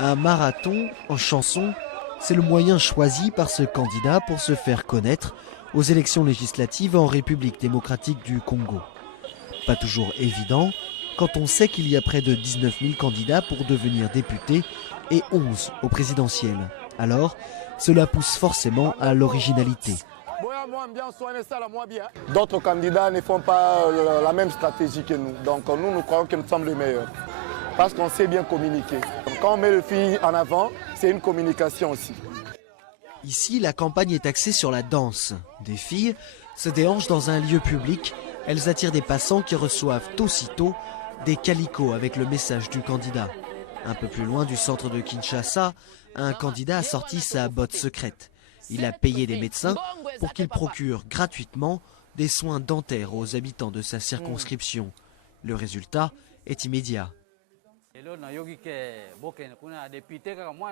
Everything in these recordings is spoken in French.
Un marathon en chanson, c'est le moyen choisi par ce candidat pour se faire connaître aux élections législatives en République démocratique du Congo. Pas toujours évident quand on sait qu'il y a près de 19 000 candidats pour devenir député et 11 au présidentiel. Alors, cela pousse forcément à l'originalité. D'autres candidats ne font pas la même stratégie que nous. Donc nous croyons que nous sommes les meilleurs. Parce qu'on sait bien communiquer. Donc, quand on met les filles en avant, c'est une communication aussi. Ici, la campagne est axée sur la danse. Des filles se déhanchent dans un lieu public. Elles attirent des passants qui reçoivent aussitôt des calicots avec le message du candidat. Un peu plus loin du centre de Kinshasa, un candidat a sorti sa botte secrète. Il a payé des médecins pour qu'ils procurent gratuitement des soins dentaires aux habitants de sa circonscription. Le résultat est immédiat.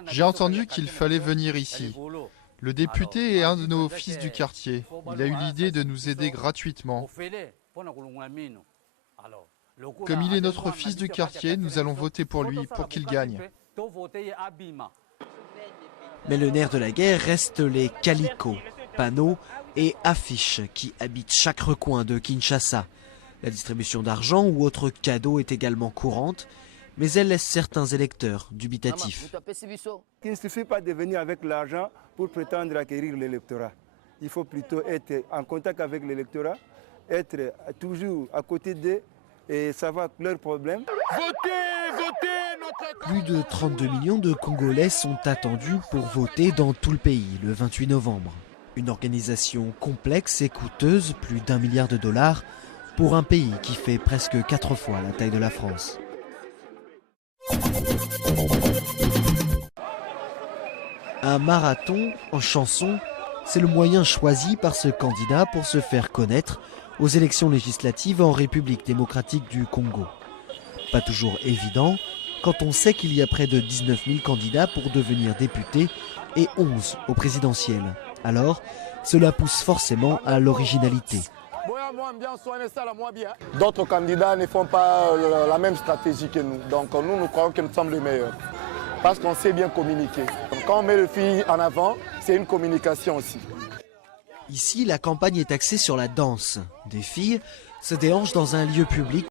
J'ai entendu qu'il fallait venir ici. Le député est un de nos fils du quartier. Il a eu l'idée de nous aider gratuitement. Comme il est notre fils du quartier, nous allons voter pour lui, pour qu'il gagne. Mais le nerf de la guerre reste les calicots, panneaux et affiches qui habitent chaque recoin de Kinshasa. La distribution d'argent ou autres cadeaux est également courante, mais elle laisse certains électeurs dubitatifs. Il ne suffit pas de venir avec l'argent pour prétendre acquérir l'électorat. Il faut plutôt être en contact avec l'électorat, être toujours à côté d'eux et savoir leurs problèmes. Plus de 32 millions de Congolais sont attendus pour voter dans tout le pays le 28 novembre. Une organisation complexe et coûteuse, plus d'1 milliard de dollars, pour un pays qui fait presque 4 fois la taille de la France. Un marathon en chanson, c'est le moyen choisi par ce candidat pour se faire connaître aux élections législatives en République démocratique du Congo. Pas toujours évident quand on sait qu'il y a près de 19 000 candidats pour devenir député et 11 au présidentiel. Alors, cela pousse forcément à l'originalité. D'autres candidats ne font pas la même stratégie que nous. Donc nous croyons que nous sommes les meilleurs. Parce qu'on sait bien communiquer. Donc, quand on met les filles en avant, c'est une communication aussi. Ici, la campagne est axée sur la danse. Des filles se déhanchent dans un lieu public.